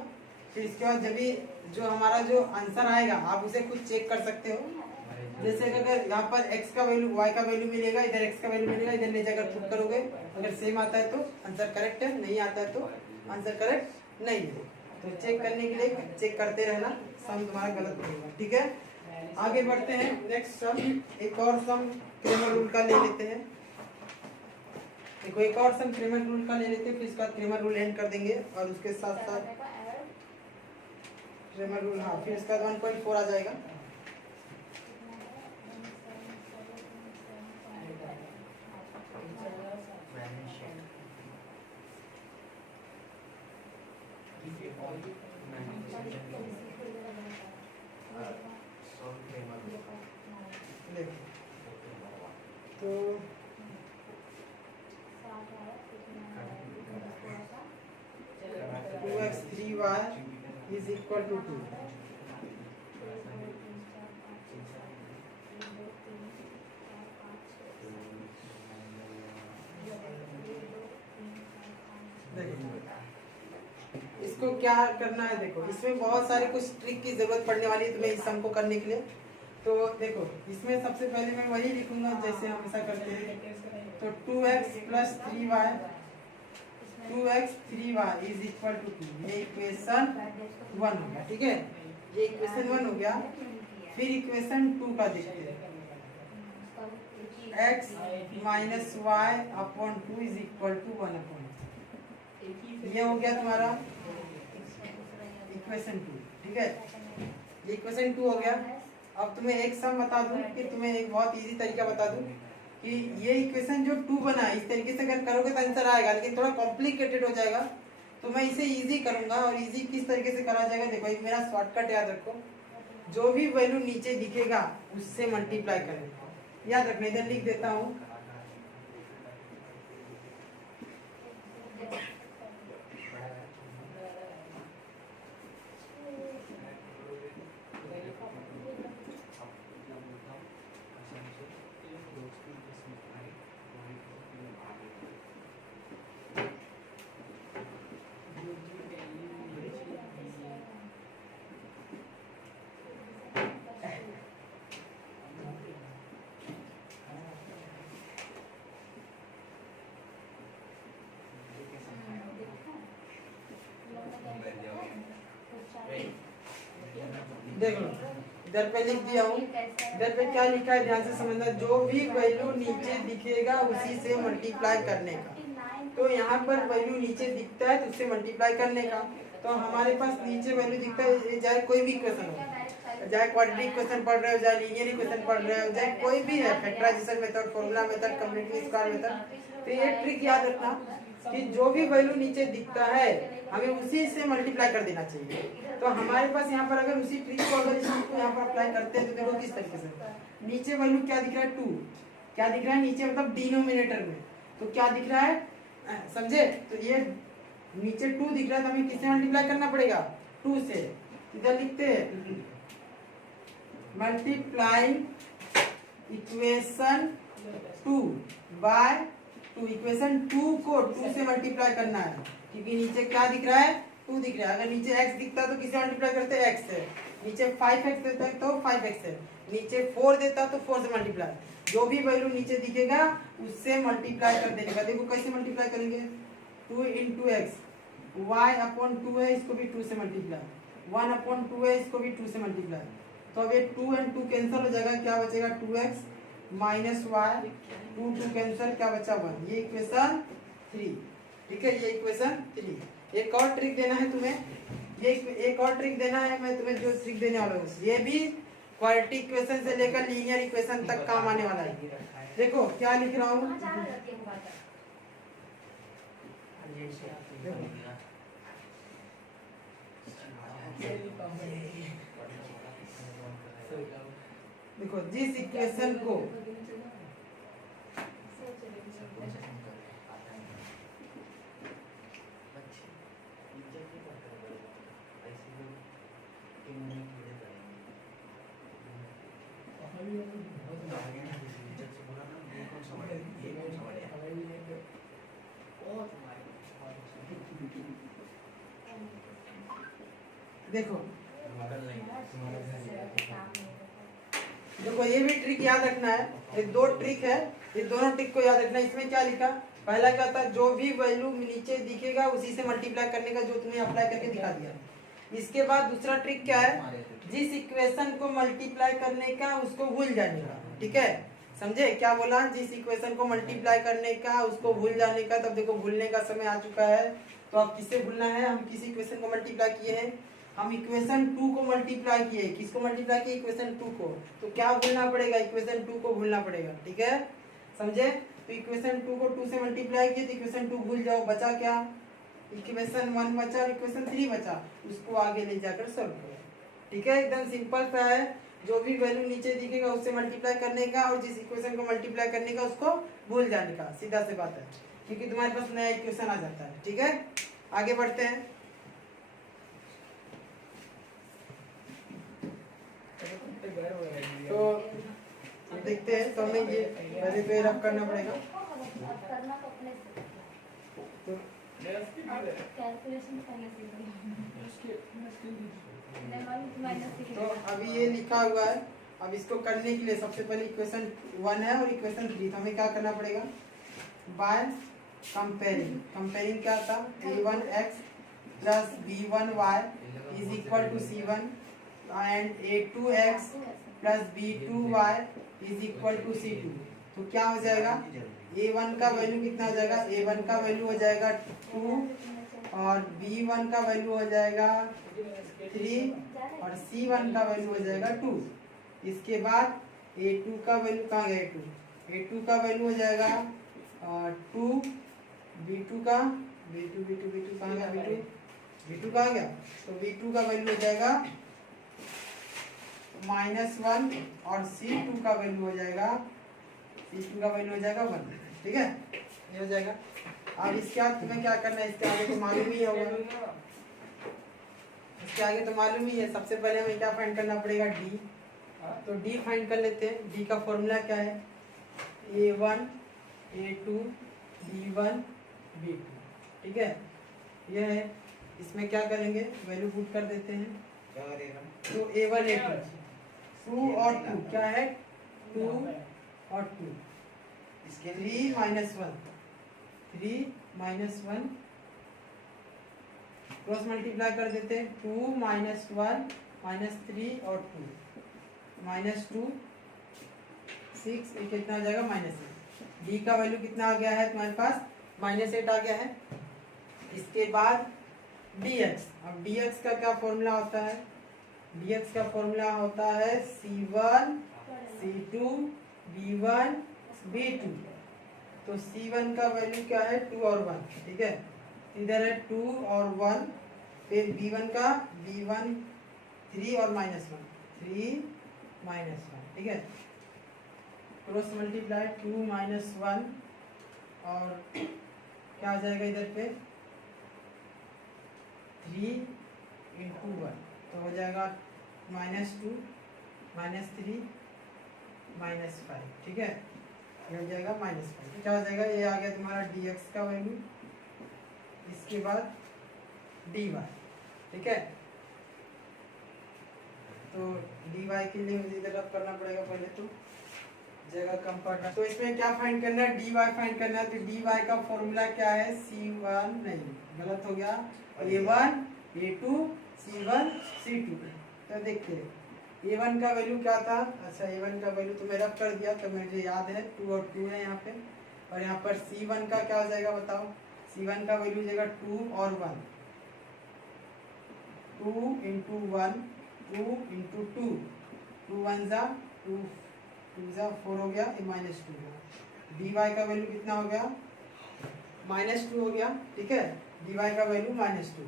फिर इसके बाद जब भी जो हमारा जो आंसर आएगा आप उसे खुद चेक कर सकते हो। जैसे अगर यहाँ पर x का वैल्यू y का वैल्यू मिलेगा, इधर x का वैल्यू मिलेगा, इधर ले जाकर पुट करोगे, अगर सेम आता है तो आंसर करेक्ट है, नहीं आता है तो आंसर करेक्ट नहीं है। तो चेक करने के लिए चेक करते रहना, सम तुम्हारा गलत नहीं होगा, ठीक है। आगे बढ़ते हैं, नेक्स्ट सम, एक और सम क्रेमर रूल का ले लेते हैं। देखो एक और सम क्रेमर रूल का ले लेते हैं, फिर इसका क्रेमर रूल एंड कर देंगे और उसके साथ साथ क्रेमर रूल, हाँ, फिर इसका 1.4 आ जाएगा। तो 2x 3y is equal to 2। इसको क्या करना है, देखो इसमें बहुत सारे कुछ ट्रिक की जरूरत पड़ने वाली है तुम्हें इस सम को करने के लिए। तो देखो इसमें सबसे पहले मैं वही लिखूंगा जैसे हमेशा करते हैं। तो 2x plus 3y, 2x 3y is equal to 2, ये इक्वेशन 1 हो गया, ठीक है। ये इक्वेशन 1 हो गया। फिर इक्वेशन 2 का देखते हैं, x minus Y upon 2 is equal to 1 upon, ये हो गया तुम्हारा इक्वेशन 2, ठीक है। ये इक्वेशन 2 हो गया। अब तुम्हें एक सम बता दूं कि तुम्हें एक बहुत इजी तरीका बता दूं कि ये इक्वेशन जो 2 बना है इस तरीके से अगर करोगे तो आंसर आएगा, लेकिन थोड़ा कॉम्प्लिकेटेड हो जाएगा। तो मैं इसे इजी करूंगा, और इजी किस तरीके से करा जाएगा, देखो एक मेरा शॉर्टकट याद रखो, जो भी वैल्यू नीचे दिखेगा उससे मल्टीप्लाई करें, याद रखना। इधर लिख देता हूँ, देख लो इधर पे लिख दिया हूँ। इधर पे क्या लिखा है ध्यान से समझना, जो भी वैल्यू नीचे दिखेगा उसी से मल्टीप्लाई करने का। तो यहाँ पर वैल्यू नीचे दिखता है तो उससे मल्टीप्लाई करने का। तो हमारे पास नीचे वैल्यू दिखता है, चाहे कोई भी इक्वेशन हो, चाहे क्वाड्रेटिक इक्वेशन पढ़ रहे हो, चाहे लीनियर इक्वेशन पढ़ रहे हो, चाहे कोई भी है, factorisation method, formula method, completely square method. तो ये ट्रिक याद रखना, कि जो भी वैल्यू नीचे दिखता है हमें उसी से मल्टीप्लाई कर देना चाहिए। तो हमारे पास यहाँ पर अगर उसी ट्रिक को अगर इसको यहाँ पर अप्लाई करते हैं तो देखो किस तरीके से नीचे वैल्यू क्या दिख रहा है 2, क्या दिख रहा है नीचे मतलब डिनोमिनेटर में, तो क्या दिख रहा है समझे, तो ये नीचे 2 दिख रहा है तो हमें किससे मल्टीप्लाई करना पड़ेगा 2 से। इधर लिखते हैं मल्टीप्लाई इक्वेशन 2 बाय 2, इक्वेशन 2 को 2 से मल्टीप्लाई करना है क्योंकि नीचे क्या दिख रहा है 2 दिख रहा है। अगर नीचे x दिखता तो किससे मल्टीप्लाई करते हैं x से, नीचे 5x देता है तो 5x से, नीचे 4 देता तो 4 से मल्टीप्लाई, जो भी वैल्यू नीचे दिखेगा उससे मल्टीप्लाई कर देने का। देखो कैसे मल्टीप्लाई करेंगे 2 into x, y अपॉन 2 है इसको भी 2 से मल्टीप्लाई, 1 अपॉन 2 है इसको भी 2 से मल्टीप्लाई, तो अब ये 2 and 2 कैंसिल हो जाएगा, क्या बचेगा 2x माइनस वाई, 2 2 कैंसिल, क्या बचा 1, ये इक्वेशन 3। ठीक है, ये इक्वेशन 3। एक और ट्रिक देना है तुम्हें, ये एक और ट्रिक देना है मैं तुम्हें, जो ट्रिक देने वाला हूँ ये भी क्वाड्रेटिक इक्वेशन से लेकर लीनियर इक्वेशन तक काम आने वाला है। देखो क्या लिख रहा हूँ, देखो जिस इक्वेशन को देखो देखो ये भी ट्रिक याद रखना है, ये 2 ट्रिक है, ये दोनों ट्रिक को याद रखना है। इसमें क्या लिखा, पहला क्या था, जो भी वैल्यू नीचे दिखेगा उसी से मल्टीप्लाई करने का, जो तुम्हें अप्लाई करके दिखा दिया। इसके बाद दूसरा ट्रिक क्या है, जिस इक्वेशन को मल्टीप्लाई करने का उसको भूल जाने का। ठीक है, समझे क्या बोला, जिस इक्वेशन को मल्टीप्लाई करने का उसको भूल जाने का। तब देखो भूलने का समय आ चुका है, तो अब किससे भूलना है, हम किस इक्वेशन को मल्टीप्लाई किए हैं, हम इक्वेशन 2 को मल्टीप्लाई किए। किसको मल्टीप्लाई किए, इक्वेशन 2 को, तो क्या भूलना पड़ेगा, इक्वेशन 2 को भूलना पड़ेगा। ठीक है, समझे, तो इक्वेशन 2 को 2 से मल्टीप्लाई किए तो इक्वेशन 2 भूल जाओ, बचा क्या, इक्वेशन 1 बचा और इक्वेशन 3 बचा, उसको आगे ले जाकर सॉल्व करो। ठीक है, एकदम सिंपल सा है, जो भी वैल्यू नीचे दिखेगा उससे मल्टीप्लाई करने का और जिस इक्वेशन को मल्टीप्लाई करने का उसको भूल जाने का, सीधा सी बात है, क्योंकि तुम्हारे पास नया इक्वेशन आ जाता है। ठीक है, आगे बढ़ते हैं। तो देखते हैं, तो हमें ये पहले तो रब करना पड़ेगा, तो अभी ये लिखा हुआ है। अब इसको करने के लिए सबसे पहले इक्वेशन 1 है और इक्वेशन 3, तो हमें क्या करना पड़ेगा, बाय कंपेयरिंग। कंपेयरिंग क्या था, a1x plus b1y is equal to c1 and a2x plus b2y is equal to c2। तो क्या हो जाएगा, a1 का वैल्यू कितना हो जाएगा, a1 का वैल्यू हो जाएगा 2 और b1 का वैल्यू हो जाएगा 3 और c1 का वैल्यू हो जाएगा 2। इसके बाद a2 का वैल्यू कहाँ गया, a2 का वैल्यू हो जाएगा 2, b2 का b2 कहाँ गया, b2 कहाँ गया, तो b2 का वैल्यू हो जाएगा -1 और c2 का वैल्यू हो जाएगा 1। ठीक है, ये हो जाएगा। अब इसके बाद तुम्हें क्या करना है, इसके आगे तो मालूम ही होगा, इसके आगे तो मालूम ही है। सबसे पहले हमें क्या फाइंड करना पड़ेगा, d, तो d फाइंड कर लेते हैं। d का फॉर्मूला क्या है, a1 a2 b1 b2। ठीक है, यह है। इसमें क्या करेंगे, वैल्यू पुट कर देते हैं, तो a1 a2 2 और 2 क्या है, 2 और 2, इसके 3 माइनस 1 क्रॉस मल्टीप्लाई कर देते हैं, 2 -1 -3 और 2 -2 6, ये कितना आ जाएगा -8। डी का वैल्यू कितना आ गया है तुम्हारे पास, -8 आ गया है। इसके बाद dx, अब dx का क्या फॉर्मूला होता है, dx का फॉर्मूला होता है c1 c2 b1 b2। तो C1 का वैल्यू क्या है 2 और 1, ठीक है, इधर है 2 और 1, फिर B1 का B1 3 और -1, 3 -1, ठीक है, क्रॉस मल्टीप्लाई 2 -1 और क्या आ जाएगा इधर पे 3 × 1, तो हो जाएगा -2 -3 -5, ठीक है, ये हो जाएगा -5, क्या हो जाएगा, ये आ गया तुम्हारा dx का वैल्यू, इसके बाद dy, ठीक है, तो dy के लिए मुझे इधर रब करना पड़ेगा, पहले तो जगह कम पड़ना, तो इसमें क्या फाइंड करना है, dy फाइंड करना है, तो dy का फॉर्मूला क्या है, C1 नहीं, गलत हो गया, A1 A2 C1 C2, तो देखते हैं A1 का वैल्यू क्या था, अच्छा A1 का वैल्यू तो मैं रब कर दिया, तो मुझे याद है 2 और 2 है यहाँ पे, और यहाँ पर C1 का क्या हो जाएगा बताओ, C1 का वैल्यू हो जाएगा 2 और 1, 2 × 1 2 × 2, 2 1 जा 2 2 जा 4 हो गया, ये -2 होगा, dy का वैल्यू कितना हो गया, -2 हो गया, ठीक है, dy का वैल्यू -2,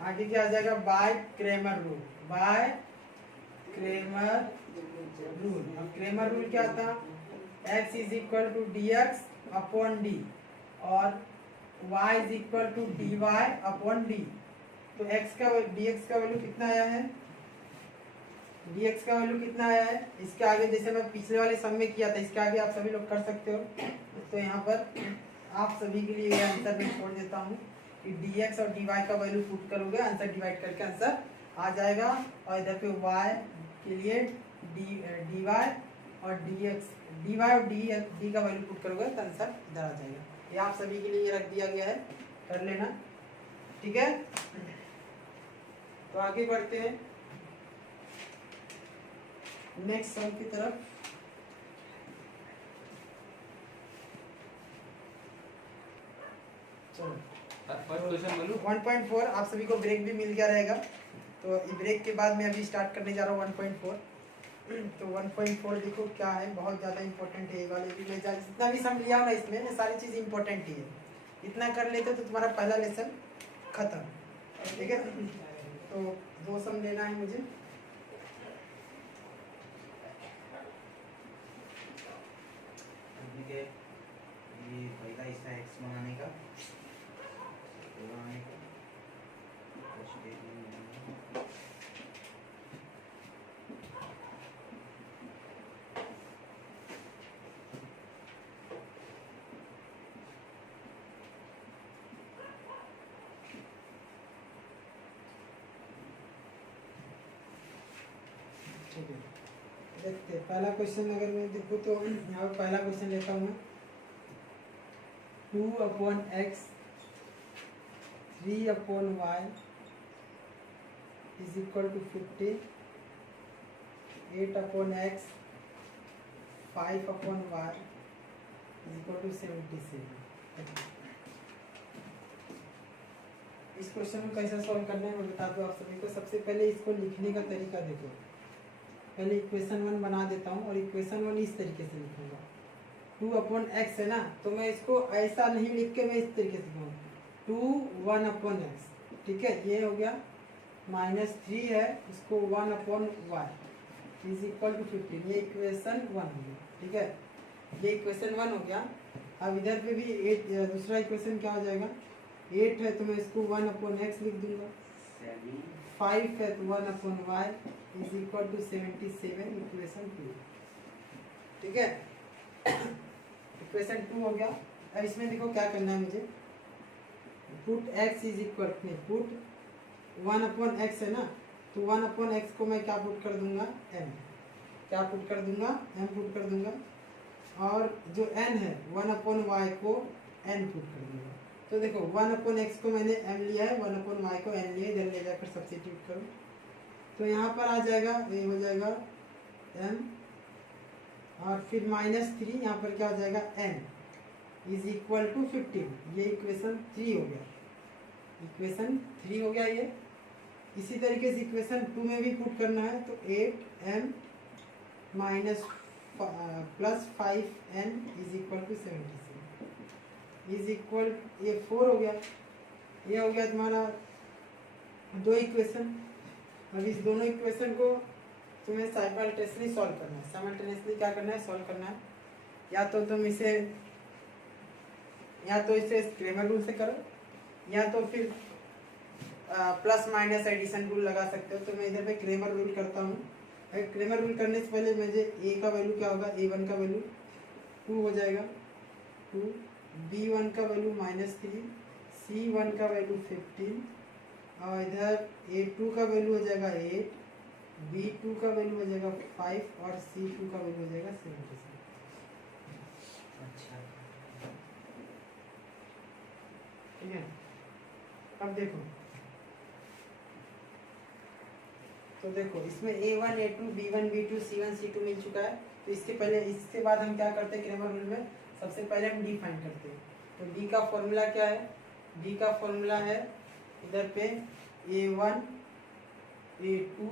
आगे क्या आ जाएगा, by Cramer rule, by Cramer rule, अब क्रेमर रूल क्या था, x = dx / d और y = dy / d, तो x का dx का वैल्यू कितना आया है, dx का वैल्यू कितना आया है, इसके आगे जैसे मैं पिछले वाले सम में किया था, इसके आगे आप सभी लोग कर सकते हो, तो यहाँ पर आप सभी के लिए आंसर मैं छोड़ देता हूँ कि dx और dy का वैल्यू पुट करोगे, आंसर डिवाइड करके आंसर आ जाएगा, और इधर पे y के लिए dy और dx, dy और d का वैल्यू पुट करोगे तो आंसर इधर आ जाएगा, ये आप सभी के लिए रख दिया गया है, कर लेना, ठीक है, तो आगे बढ़ते हैं नेक्स्ट सम की तरफ। चलो फर्स्ट क्वेश्चन बोलूं 1.4, आप सभी को ब्रेक भी मिल गया रहेगा, तो ब्रेक के बाद मैं अभी स्टार्ट करने जा रहा हूँ 1.4, तो 1.4 देखो क्या है, बहुत ज़्यादा इंपॉर्टेंट है ये वाले भी, मैं जितना भी सम लिया हूँ ना इसमें, ये सारी चीज़ इंपॉर्टेंट ही है, इतना कर लेते तो तुम्हारा पहला लेसन खत्म, ठीक है, तो 2 सम लेना है मुझे, ठीक है, ये पहला हिस्सा x बनाने का, ठीक है, देखते पहला क्वेश्चन, अगर मैं देखूँ तो यहाँ पर पहला क्वेश्चन लेता हूँ मैं, 2/x 3/y = 50, 8/x 5/y = 77। इस क्वेश्चन को कैसे सॉल्व करना है मैं बता दूँ आप सभी को। सबसे पहले इसको लिखने का तरीका देखो, पहले इक्वेशन 1 बना देता हूँ, और इक्वेशन 1 इस तरीके से लिखूंगा, 2/x है ना, तो मैं इसको ऐसा नहीं लिख के मैं इस तरीके से लिखूंगा 2 1/x, ठीक है, ये हो गया, -3 है, इसको 1/y = 15, ये इक्वेशन 1 हो गया, ठीक है, ये इक्वेशन 1 हो गया। अब इधर पे भी 8, दूसरा इक्वेशन क्या हो जाएगा, 8 है तो मैं इसको 1/x लिख दूंगा, 5 है तो 1/y = 77, इक्वेशन 2, ठीक है, इक्वेशन 2 हो गया। अब इसमें देखो क्या करना है मुझे, पुट x पुट 1/x है ना, तो 1/x को मैं क्या पुट कर दूंगा, m, क्या पुट कर दूंगा, m पुट कर दूंगा, और जो n है 1/y को n पुट कर दूंगा। तो देखो 1/x को मैंने m लिया है, 1/y को n लिया, इधर ले जाकर सब्स्टिट्यूट करो, तो यहाँ पर आ जाएगा, ये हो जाएगा m, और फिर -3, यहाँ पर क्या हो जाएगा, n = 15, ये इक्वेशन 3 हो गया, इक्वेशन 3 हो गया ये। इसी तरीके से इक्वेशन 2 में भी पुट करना है, तो 8m plus 5n is equal to 77 is equal, ये 4 हो गया, ये हो गया तुम्हारा दो इक्वेशन। अब इस दोनों इक्वेशन को तुम्हें साइमल्टेनियसली सॉल्व करना है। साइमल्टेनियसली क्या करना है, सॉल्व करना है। या तो तुम इसे क्रेमर रूल से करो, या तो फिर प्लस माइनस एडिशन रूल लगा सकते हो। तो मैं इधर पे क्रेमर रूल करता हूँ। क्रेमर रूल करने से पहले मुझे ए का वैल्यू क्या होगा, a1 का वैल्यू 2 हो जाएगा 2, b1 का वैल्यू -3, c1 का वैल्यू 15 और इधर a2 का वैल्यू हो जाएगा 8, b2 का वैल्यू हो जाएगा 5 और c2 का वैल्यू हो जाएगा 77। अच्छा ठीक है, अब देखो, तो देखो इसमें a1 a2 b1 b2 c1 c2 मिल चुका है। तो इसके बाद हम क्या करते हैं क्रेमर रूल में, सबसे पहले हम डी फाइंड करते हैं। तो डी का फॉर्मूला क्या है, डी का फॉर्मूला है इधर पे a1 a2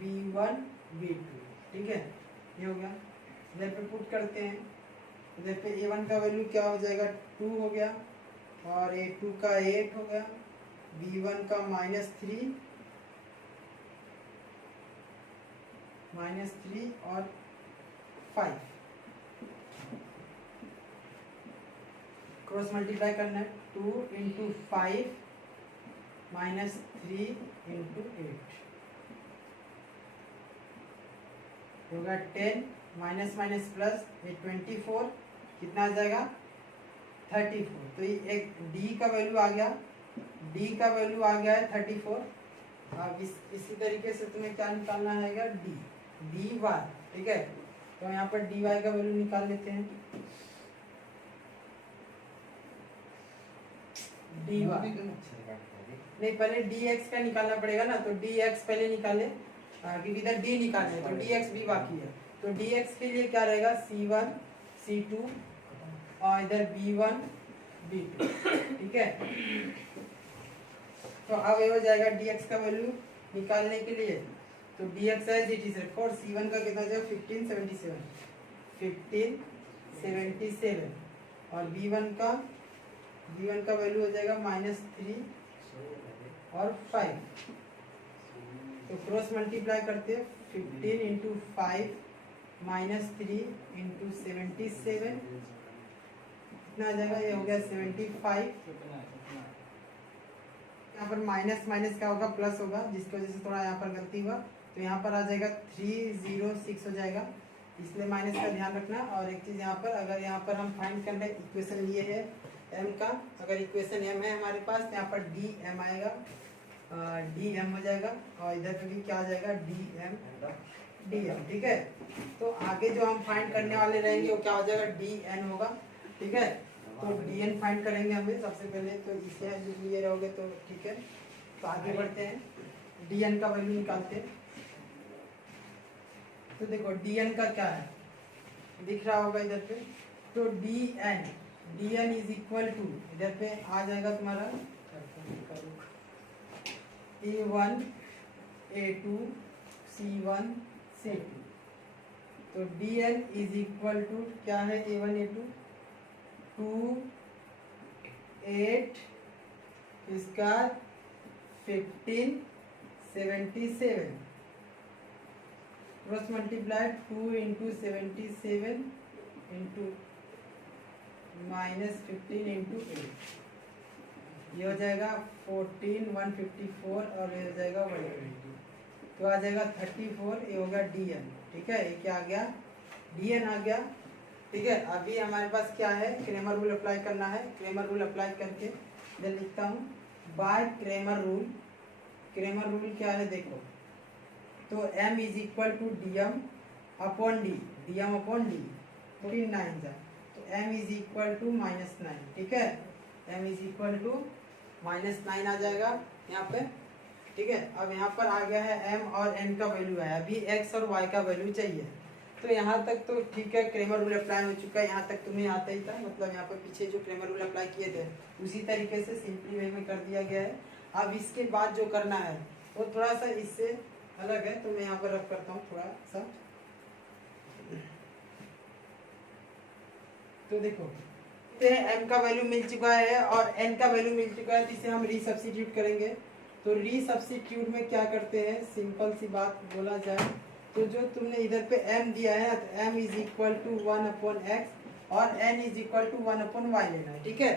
b1 b2, ठीक है, ये हो गया। इधर पे पुट करते हैं, इधर पे a1 का वैल्यू क्या हो जाएगा 2 हो गया और a2 का 8 हो गया, b1 का -3 और 5, क्रॉस मल्टीप्लाई करना है। 2 इंटू 5 -3 इंटू 8 होगा 10, माइनस माइनस प्लस, ये 24, कितना आ जाएगा 34। तो ये एक डी का वैल्यू आ गया, डी का वैल्यू आ गया है 34। अब इसी तरीके से तुम्हें क्या निकालना है, डी वाई, ठीक है। तो यहाँ पर डी वाई का वैल्यू निकाल लेते हैं, डी वाई नहीं, पहले डी एक्स का निकालना पड़ेगा ना। तो डी एक्स पहले निकाले, क्योंकि इधर डी निकालना है, तो डी एक्स भी बाकी है। तो डी एक्स के लिए क्या रहेगा, c1 c2 और इधर b1 b2, ठीक है। तो अब ये हो जाएगा dx का वैल्यू निकालने के लिए। तो dx as it is for c1 का कितना जाएगा 1577 और b1 का वैल्यू हो जाएगा -3 और 5। तो क्रॉस मल्टीप्लाई करते हैं, 15 इंटू 5 -3 इंटू 77 कितना आ जाएगा, ये हो गया 75। यहाँ पर माइनस माइनस क्या होगा, प्लस होगा, जिसकी वजह से थोड़ा यहाँ पर गलती हुआ। तो यहाँ पर आ जाएगा 306 हो जाएगा, इसलिए माइनस का ध्यान रखना। और एक चीज़ यहाँ पर, अगर यहाँ पर हम फाइंड करने इक्वेशन लिए है m का, अगर इक्वेशन m है हमारे पास, तो यहाँ पर dm आएगा, dm हो जाएगा और इधर पे भी क्या आ जाएगा dm, ठीक है। तो आगे जो हम फाइंड करने वाले रहेंगे वो क्या हो जाएगा, dn होगा, ठीक है। तो dn फाइंड करेंगे हमें सबसे पहले, तो इसे लिए रहोगे तो ठीक है। तो आगे बढ़ते हैं, dn का वैल्यू निकालते हैं। तो देखो dn का क्या है, दिख रहा होगा इधर पे। तो dn इज इक्वल टू, इधर पे आ जाएगा तुम्हारा a1 a2 c1 c2। तो dn इज इक्वल टू क्या है, a1 a2 2 8 इसका 15 77 cross multiply 2 into 77 into -15 into 8, ये हो जाएगा 14 154 और ये हो जाएगा 120। तो आ जाएगा 34, ये हो गया dn, ठीक है। ये क्या आ गया, dn आ गया, ठीक है। अभी हमारे पास क्या है, क्रेमर रूल अप्लाई करना है। क्रेमर रूल अप्लाई करके इधर लिखता हूँ, by Cramer rule. Cramer rule क्या है देखो, तो m is equal to dm upon D, dm upon D, 9 जा, तो m इज इक्वल टू -9, ठीक है। m इज इक्वल टू -9 आ जाएगा यहाँ पे, ठीक है। अब यहाँ पर आ गया है m और n का वैल्यू है, अभी x और y का वैल्यू चाहिए। तो यहाँ तक तो ठीक है, क्रेमर रूल अप्लाई हो चुका है, यहाँ तक तुम्हें आता ही था। मतलब यहाँ पर पीछे जो क्रेमर रूल अप्लाई किए थे उसी तरीके से सिंपली वे में कर दिया गया है। अब इसके बाद जो करना है वो थोड़ा सा इससे अलग है, तो मैं यहाँ पर रब करता हूँ थोड़ा सा। तो देखो m का वैल्यू मिल चुका है और n का वैल्यू मिल चुका है, तो इसे हम रीसब्स्टिट्यूट करेंगे। तो रीसब्स्टिट्यूट में क्या करते हैं, सिंपल सी बात बोला जाए तो जो तुमने इधर पे m दिया है ना, तो m is equal to 1/x और n is equal to 1/y लेना है, ठीक है।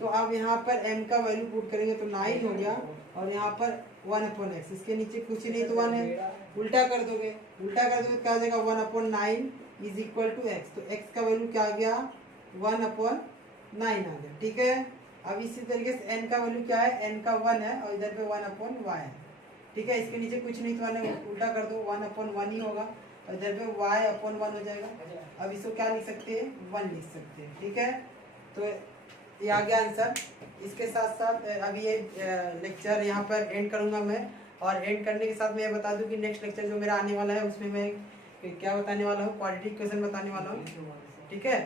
तो अब यहाँ पर m का वैल्यू पुट करेंगे तो 9 हो गया और यहाँ पर 1/x, इसके नीचे कुछ नहीं तो 1 है, उल्टा कर दोगे तो क्या आ जाएगा 1/9 इज इक्वल टू x। तो x का वैल्यू क्या आ गया 1/9 आ गया, ठीक है। अब इसी तरीके से n का वैल्यू क्या है, n का 1 है और इधर पे 1/y है, ठीक है। इसके नीचे कुछ नहीं तो 1 है, उल्टा कर दो 1/1 ही होगा और इधर पे y/1 हो जाएगा। अब इसको क्या लिख सकते हैं 1 लिख सकते हैं, ठीक है। तो ये आ गया आंसर। इसके साथ साथ अभी ये लेक्चर यहाँ पर एंड करूँगा मैं, और एंड करने के साथ मैं ये बता दूँ कि नेक्स्ट लेक्चर जो मेरा आने वाला है उसमें मैं क्या बताने वाला हूँ, क्वाड्रेटिक क्वेश्चन बताने वाला हूँ, ठीक है।